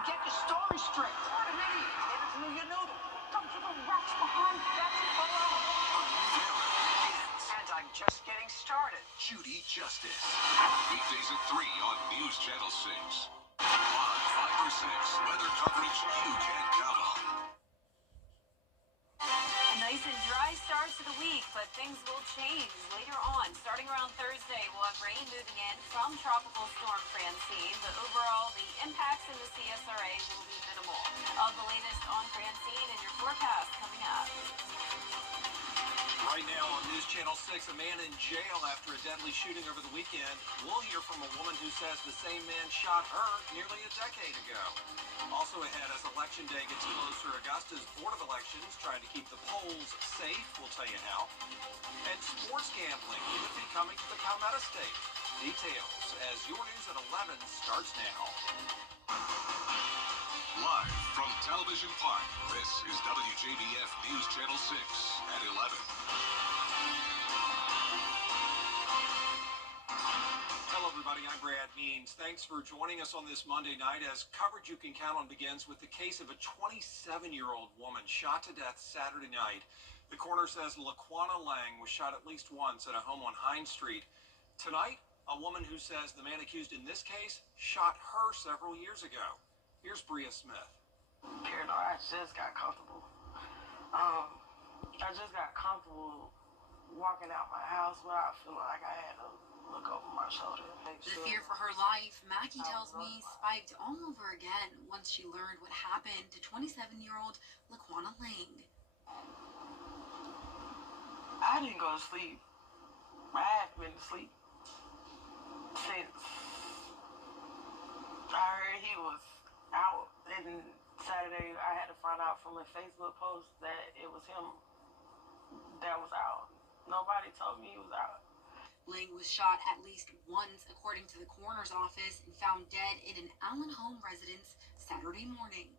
to get your story straight. What an idiot. Hand it to me, you noodle. Come to the rocks behind you. That's it, and I'm just getting started. Judy Justice. Weekdays at 3 on News Channel 6. Live 5 or 6. Weather coverage you can count on. A nice and dry start to the week, but things will change later on. Starting around Thursday, we'll have rain moving in from Tropical Storm Francine, but overall, the impacts in the CSRA will be minimal. All the latest on Francine and your forecast coming up. Right now on News Channel 6, a man in jail after a deadly shooting over the weekend. We'll hear from a woman who says the same man shot her nearly a decade ago. Also ahead, as Election Day gets closer, Augusta's Board of Elections trying to keep the polls safe. We'll tell you how. And sports gambling could be coming to the Palmetto State. Details as your news at 11 starts now. Live from Television Park, this is WJBF News Channel 6 at 11. Hello, everybody. I'm Brad Means. Thanks for joining us on this Monday night as coverage you can count on begins with the case of a 27-year-old woman shot to death Saturday night. The coroner says Laquana Lang was shot at least once at a home on Hines Street. Tonight, a woman who says the man accused in this case shot her several years ago. Here's Bria Smith. I just got comfortable. I just got comfortable walking out my house without feeling like I had to look over my shoulder. The fear for her life, Mackie tells me, spiked all over again once she learned what happened to 27-year-old Laquana Lang. I didn't go to sleep. I haven't been to sleep since I heard he was out. And Saturday, I had to find out from a Facebook post that it was him that was out. Nobody told me he was out. Lang was shot at least once, according to the coroner's office, and found dead in an Allen home residence Saturday morning.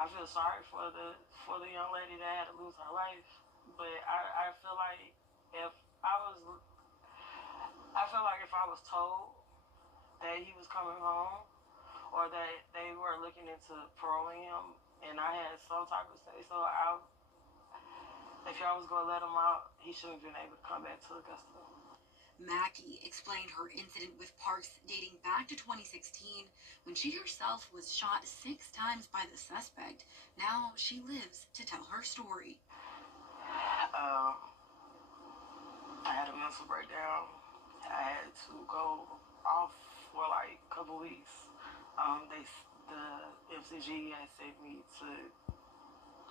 I feel sorry for the young lady that had to lose her life, but I feel like if I was told that he was coming home or that they were looking into paroling him and I had some type of say, so if y'all was going to let him out, he shouldn't have been able to come back to Augusta. Mackie explained her incident with Parks dating back to 2016 when she herself was shot 6 times by the suspect. Now she lives to tell her story. I had a mental breakdown. I had to go off for like a couple weeks. The MCG had sent me to,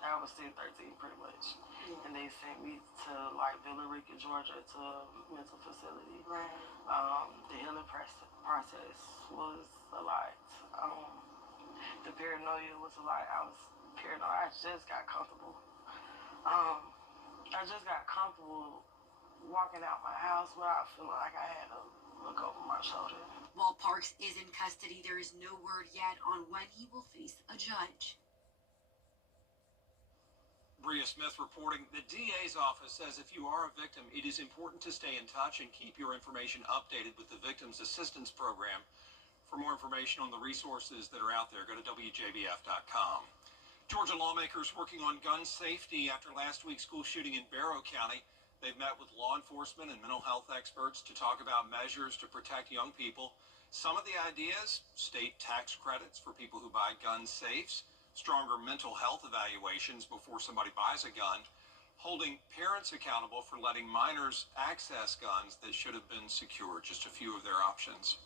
I was still 13 pretty much. And they sent me to like Villa Rica, Georgia, to a mental facility. Right. The healing process was a lot. The paranoia was a lot. I was paranoid. I just got comfortable. I just got comfortable walking out my house without feeling like I had to look over my shoulder. While Parks is in custody, there is no word yet on when he will face a judge. Bria Smith reporting. The DA's office says if you are a victim, it is important to stay in touch and keep your information updated with the Victims Assistance Program. For more information on the resources that are out there, go to WJBF.com. Georgia lawmakers working on gun safety after last week's school shooting in Barrow County. They've met with law enforcement and mental health experts to talk about measures to protect young people. Some of the ideas: state tax credits for people who buy gun safes, stronger mental health evaluations before somebody buys a gun, holding parents accountable for letting minors access guns that should have been secured, just a few of their options.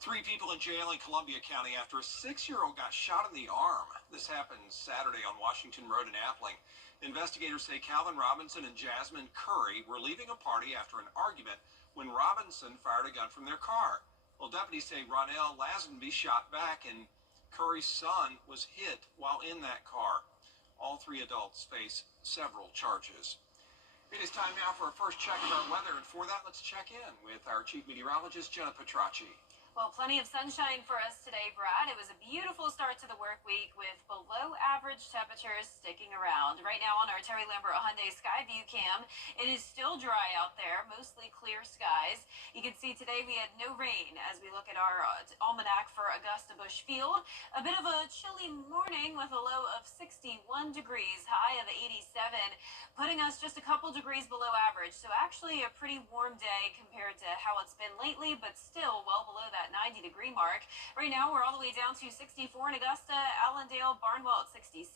3 people in jail in Columbia County after a 6-year-old got shot in the arm. This happened Saturday on Washington Road in Appling. Investigators say Calvin Robinson and Jasmine Curry were leaving a party after an argument when Robinson fired a gun from their car. Well, deputies say Ronell Lazenby shot back and Curry's son was hit while in that car. All 3 adults face several charges. It is time now for our first check of our weather, and for that, let's check in with our chief meteorologist, Jenna Petracci. Well, plenty of sunshine for us today, Brad. It was a beautiful start to the work week with below average temperatures sticking around. Right now on our Terry Lambert Hyundai Skyview cam, it is still dry out there, mostly clear skies. You can see today we had no rain as we look at our almanac for Augusta Bush Field. A bit of a chilly morning with a low of 61 degrees, high of 87, putting us just a couple degrees below average. So actually a pretty warm day compared to how it's been lately, but still well below that 90-degree mark. Right now, we're all the way down to 64 in Augusta, Allendale, Barnwell at 66,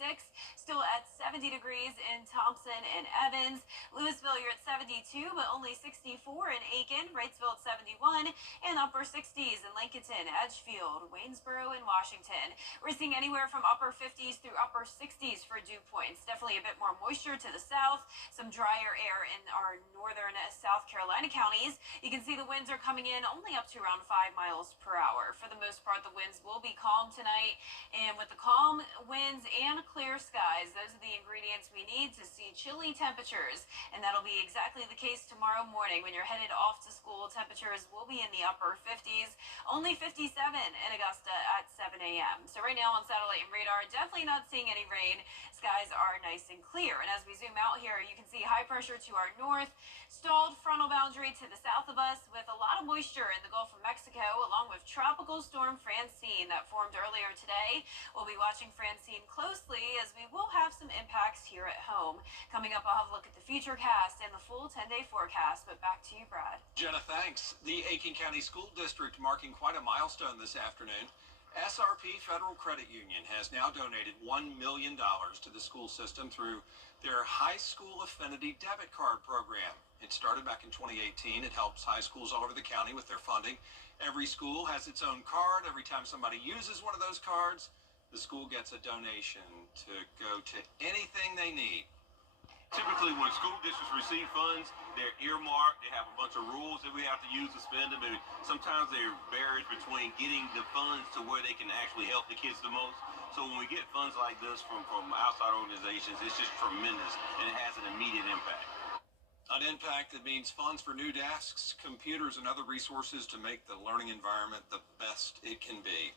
still at 70 degrees in Thompson and Evans. Louisville, you're at 72, but only 64 in Aiken, Wrightsville at 71, and upper 60s in Lincolnton, Edgefield, Waynesboro, and Washington. We're seeing anywhere from upper 50s through upper 60s for dew points. Definitely a bit more moisture to the south, some drier air in our northern South Carolina counties. You can see the winds are coming in only up to around 5 miles per hour. For the most part, the winds will be calm tonight, and with the calm winds and clear skies, those are the ingredients we need to see chilly temperatures, and that'll be exactly the case tomorrow morning when you're headed off to school. Temperatures will be in the upper 50s, only 57 in Augusta at 7 a.m. So right now on satellite and radar, definitely not seeing any rain. Skies are nice and clear, and as we zoom out here, you can see high pressure to our north, stalled frontal boundary to the south of us with a lot of moisture in the Gulf of Mexico, along with Tropical Storm Francine that formed earlier today. We'll be watching Francine closely as we will have some impacts here at home. Coming up, I'll have a look at the futurecast and the full 10-day forecast, but back to you, Brad. Jenna, thanks. The Aiken County School District marking quite a milestone this afternoon. SRP Federal Credit Union has now donated $1 million to the school system through their High School Affinity Debit Card program. It started back in 2018. It helps high schools all over the county with their funding. Every school has its own card. Every time somebody uses one of those cards, the school gets a donation to go to anything they need. Typically, when school districts receive funds, they're earmarked. They have a bunch of rules that we have to use to spend them. And sometimes there are barriers between getting the funds to where they can actually help the kids the most. So when we get funds like this from outside organizations, it's just tremendous, and it has an immediate impact. An impact that means funds for new desks, computers, and other resources to make the learning environment the best it can be.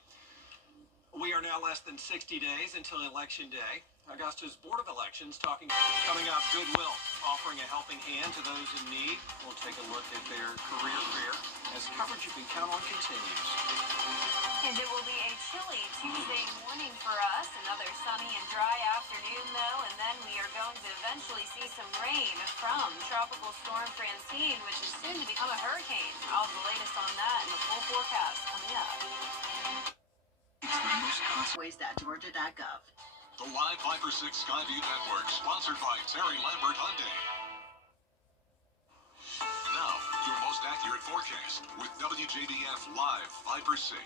We are now less than 60 days until Election Day. Augusta's Board of Elections coming up, Goodwill, offering a helping hand to those in need. We'll take a look at their career fair as coverage you can count on continues. And it will be a chilly Tuesday morning for us. Another sunny and dry afternoon, though, and then we are going to eventually see some rain from Tropical Storm Francine, which is soon to become a hurricane. I'll have the latest on that in the full forecast coming up. Georgia.gov. The Live 5 for 6 Skyview Network, sponsored by Terry Lambert Hyundai. Now, your most accurate forecast with WJBF Live 5 for 6.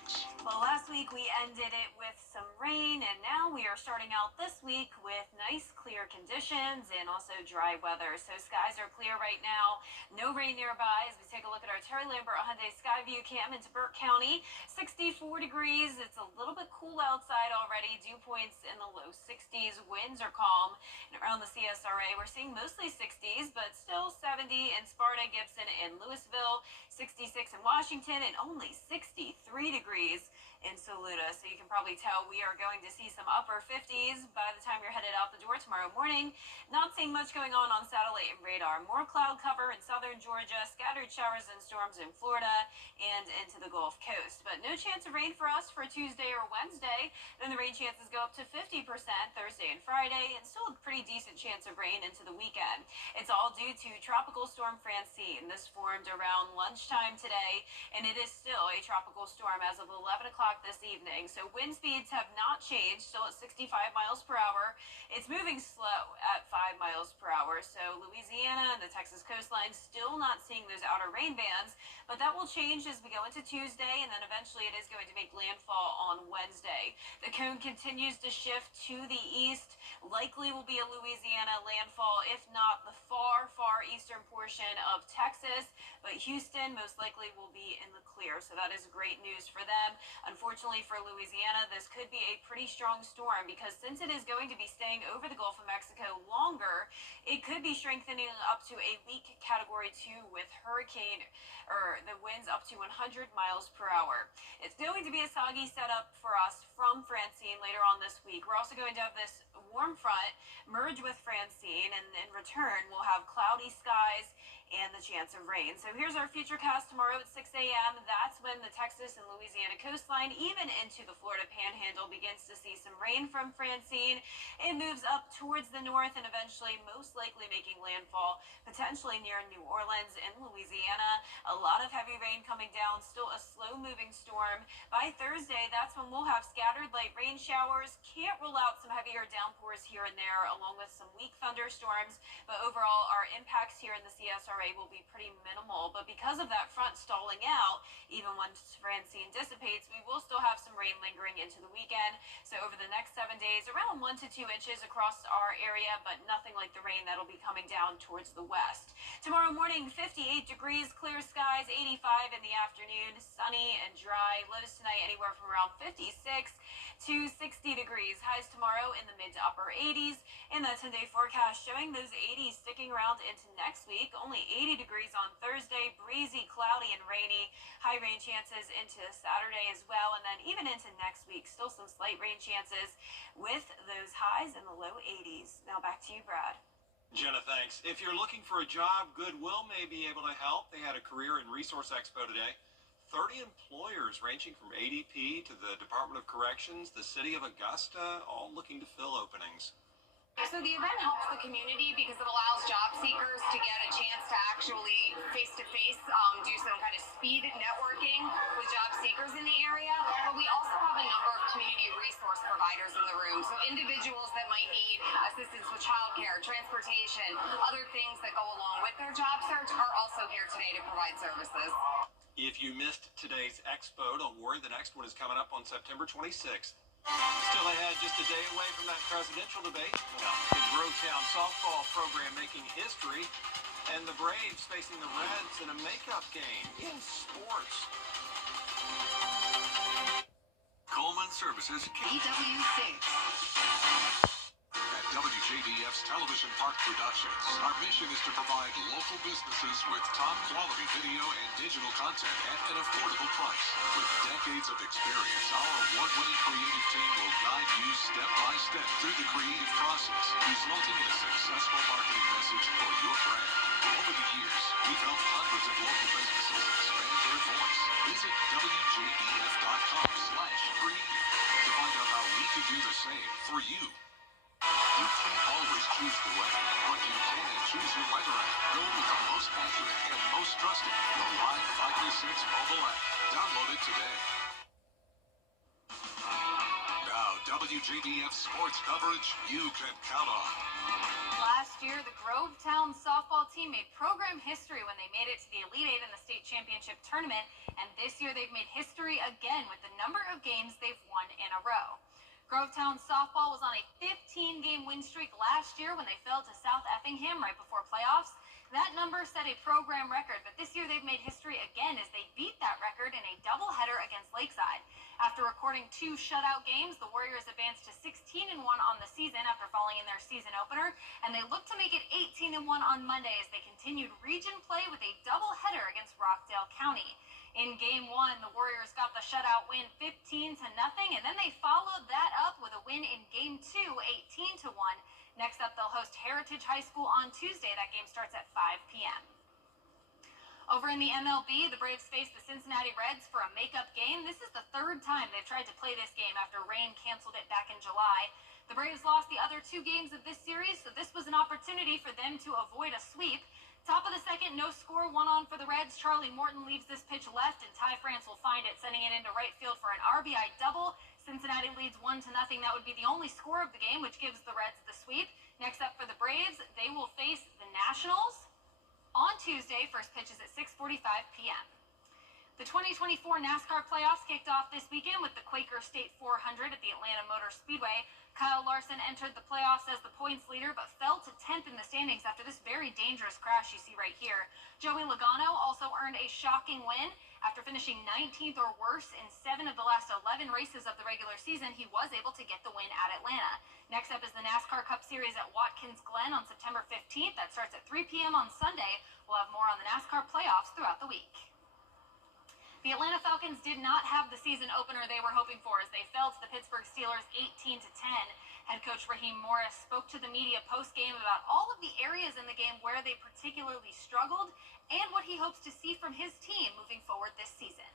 Well, last week we ended it with some rain, and now we are starting out this week with nice clear conditions and also dry weather. So skies are clear right now. No rain nearby as we take a look at our Terry Lambert Hyundai Skyview cam into Burke County. 64 degrees. It's a little bit cool outside already. Dew points in the low 60s. Winds are calm. And around the CSRA, we're seeing mostly 60s, but still 70 in Sparta, Gibson, and Louisville. 66 in Washington, and only 63 degrees in Saluda. So you can probably tell we are going to see some upper 50s by the time you're headed out the door tomorrow morning. Not seeing much going on satellite and radar. More cloud cover in southern Georgia, scattered showers and storms in Florida and into the Gulf Coast. But no chance of rain for us for Tuesday or Wednesday. Then the rain chances go up to 50% Thursday and Friday, and still a pretty decent chance of rain into the weekend. It's all due to Tropical Storm Francine. This formed around lunchtime today, and it is still a tropical storm as of 11 o'clock this evening. So wind speeds have not changed, still at 65 miles per hour. It's moving slow at 5 miles per hour. So Louisiana and the Texas coastline still not seeing those outer rain bands, but that will change as we go into Tuesday, and then eventually it is going to make landfall on Wednesday. The cone continues to shift to the east. likely will be a Louisiana landfall, if not the far, far eastern portion of Texas. But Houston most likely will be in the clear, so that is great news for them. Unfortunately for Louisiana, this could be a pretty strong storm because since it is going to be staying over the Gulf of Mexico longer, it could be strengthening up to a weak Category 2 with hurricane or the winds up to 100 miles per hour. It's going to be a soggy setup for us from Francine later on this week. We're also going to have this warm front merge with Francine, and in return, we'll have cloudy skies and the chance of rain. So here's our futurecast tomorrow at 6 a.m. That's when the Texas and Louisiana coastline, even into the Florida panhandle, begins to see some rain from Francine. It moves up towards the north and eventually most likely making landfall potentially near New Orleans in Louisiana. A lot of heavy rain coming down, still a slow-moving storm. By Thursday, that's when we'll have scattered light rain showers. Can't rule out some heavier downpours here and there, along with some weak thunderstorms. But overall, our impacts here in the CSRA will be pretty minimal. But because of that front stalling out, even once Francine dissipates, we will still have some rain lingering into the weekend. So over the next 7 days, around 1 to 2 inches across our area, but nothing like the rain that'll be coming down towards the west. Tomorrow morning, 58 degrees, clear skies, 85 in the afternoon, sunny and dry. Lows tonight anywhere from around 56 to 60 degrees. Highs tomorrow in the mid to upper 80s. And that 10-day forecast showing those 80s sticking around into next week. Only 80 degrees on Thursday, breezy, cloudy, and rainy. High rain chances into Saturday as well. And then even into next week, still some slight rain chances with those highs in the low 80s. Now back to you, Brad. Jenna, thanks. If you're looking for a job, Goodwill may be able to help. They had a career and resource expo today. 30 employers ranging from ADP to the Department of Corrections, the city of Augusta, all looking to fill openings. So the event helps the community because it allows job seekers to get a chance to actually face-to-face do some kind of speed networking with job seekers in the area. But we also have a number of community resource providers in the room. So individuals that might need assistance with childcare, transportation, other things that go along with their job search are also here today to provide services. If you missed today's expo, don't worry, the next one is coming up on September 26th. Still ahead, just a day away from that presidential debate. Well, the Grovetown softball program making history, and the Braves facing the Reds in a makeup game in sports. Coleman Services EW6. At WJBF's Television Park Productions, our mission is to provide local businesses with top quality video and digital content at an affordable price. With decades of experience, our award-winning creative team will guide you step by step through the creative process, resulting in a successful marketing message for your brand. Over the years, we've helped hundreds of local businesses expand their voice. Visit WJBF.com/creative to find out how we can do the same for you. You can't always choose the weather, but you can choose your weather app. Go with the most accurate and most trusted, the Live 536 mobile app. Download it today. Now, WJBF sports coverage you can count on. Last year, the Grovetown softball team made program history when they made it to the Elite Eight in the state championship tournament, and this year they've made history again with the number of games they've won in a row. Grovetown softball was on a 15-game win streak last year when they fell to South Effingham right before playoffs. That number set a program record, but this year they've made history again as they beat that record in a doubleheader against Lakeside. After recording 2 shutout games, the Warriors advanced to 16-1 on the season after falling in their season opener, and they look to make it 18-1 on Monday as they continued region play with a doubleheader against Rockdale County. In Game 1, the Warriors got the shutout win 15-0, and then they followed that up with a win in Game 2, 18-1. Next up, they'll host Heritage High School on Tuesday. That game starts at 5 p.m. Over in the MLB, the Braves face the Cincinnati Reds for a makeup game. This is the 3rd time they've tried to play this game after rain canceled it back in July. The Braves lost the other 2 games of this series, so this was an opportunity for them to avoid a sweep. Top of the second, no score, 1 on for the Reds. Charlie Morton leaves this pitch left, and Ty France will find it, sending it into right field for an RBI double. Cincinnati leads 1-0. That would be the only score of the game, which gives the Reds the sweep. Next up for the Braves, they will face the Nationals on Tuesday. First pitch is at 6:45 p.m. The 2024 NASCAR playoffs kicked off this weekend with the Quaker State 400 at the Atlanta Motor Speedway. Kyle Larson entered the playoffs as the points leader, but fell to 10th in the standings after this very dangerous crash you see right here. Joey Logano also earned a shocking win. After finishing 19th or worse in 7 of the last 11 races of the regular season, he was able to get the win at Atlanta. Next up is the NASCAR Cup Series at Watkins Glen on September 15th. That starts at 3 p.m. on Sunday. We'll have more on the NASCAR playoffs throughout the week. The Atlanta Falcons did not have the season opener they were hoping for as they fell to the Pittsburgh Steelers 18-10. Head coach Raheem Morris spoke to the media post-game about all of the areas in the game where they particularly struggled and what he hopes to see from his team moving forward this season.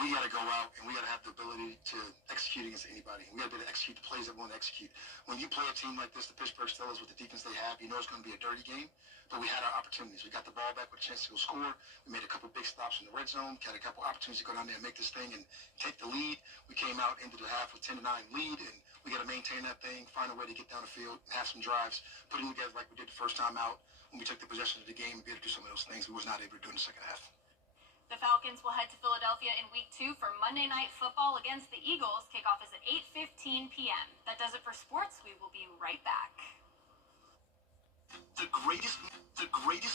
We got to go out and we got to have the ability to execute against anybody. We got to be able to execute the plays that we want to execute. When you play a team like this, the Pittsburgh Steelers, with the defense they have, you know it's going to be a dirty game. But we had our opportunities. We got the ball back with a chance to go score. We made a couple big stops in the red zone. Had a couple opportunities to go down there and make this thing and take the lead. We came out into the half with 10-9 lead, and we got to maintain that thing, find a way to get down the field, and have some drives, put it together like we did the first time out when we took the possession of the game and be able to do some of those things we was not able to do in the second half. The Falcons will head to Philadelphia in Week 2 for Monday Night Football against the Eagles. Kickoff is at 8:15 p.m. That does it for sports. We will be right back. The greatest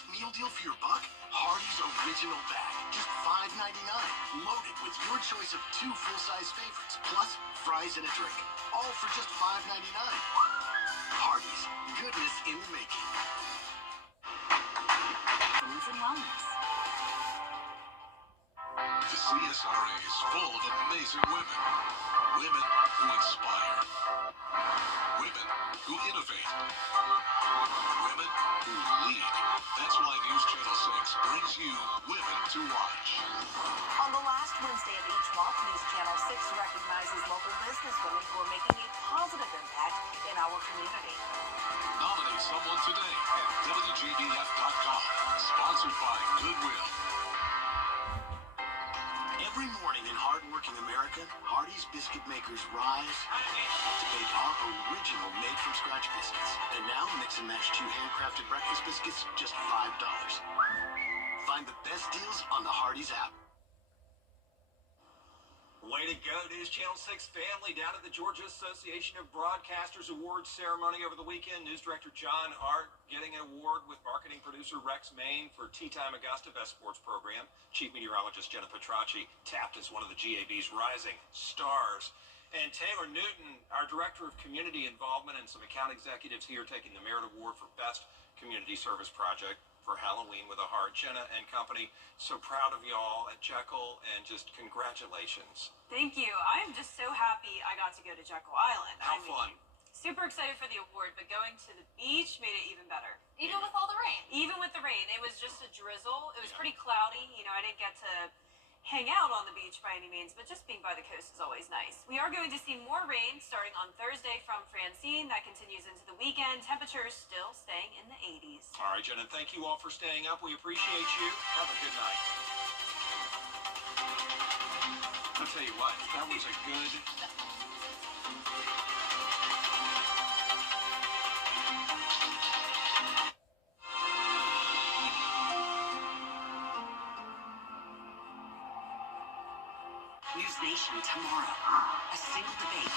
meal deal for your buck? Hardee's Original Bag. Just $5.99. Loaded with your choice of 2 full-size favorites, plus fries and a drink. All for just $5.99. Hardee's. Goodness in the making. Foods and wellness. The CSRA is full of amazing women. Women who inspire. Women who innovate. Women who lead. That's why News Channel 6 brings you Women to Watch. On the last Wednesday of each month, News Channel 6 recognizes local businesswomen who are making a positive impact in our community. Nominate someone today at WJBF.com. Sponsored by Goodwill. Every morning in hard-working America, Hardee's biscuit makers rise to bake our original made-from-scratch biscuits. And now, mix and match 2 handcrafted breakfast biscuits, just $5. Find the best deals on the Hardee's app. Way to go, News Channel 6 family, down at the Georgia Association of Broadcasters Awards ceremony over the weekend. News Director John Hart getting an award with marketing producer Rex Main for Tea Time Augusta Best Sports Program. Chief Meteorologist Jenna Petracci tapped as one of the GAB's rising stars. And Taylor Newton, our Director of Community Involvement, and some account executives here taking the Merit Award for Best Community Service Project for Halloween with a Heart. Jenna and company, so proud of y'all at Jekyll, and just congratulations. Thank you. I'm just so happy I got to go to Jekyll Island. How fun. Super excited for the award, but going to the beach made it even better. Even with all the rain. Even with the rain, it was just a drizzle. It was pretty cloudy. You know, I didn't get to hang out on the beach by any means, but just being by the coast is always nice. We are going to see more rain starting on Thursday from Francine. That continues into the weekend. Temperatures still staying in the 80s. All right, Jenna, thank you all for staying up. We appreciate you. Have a good night. I'll tell you what, that was a good... News Nation tomorrow. A single debate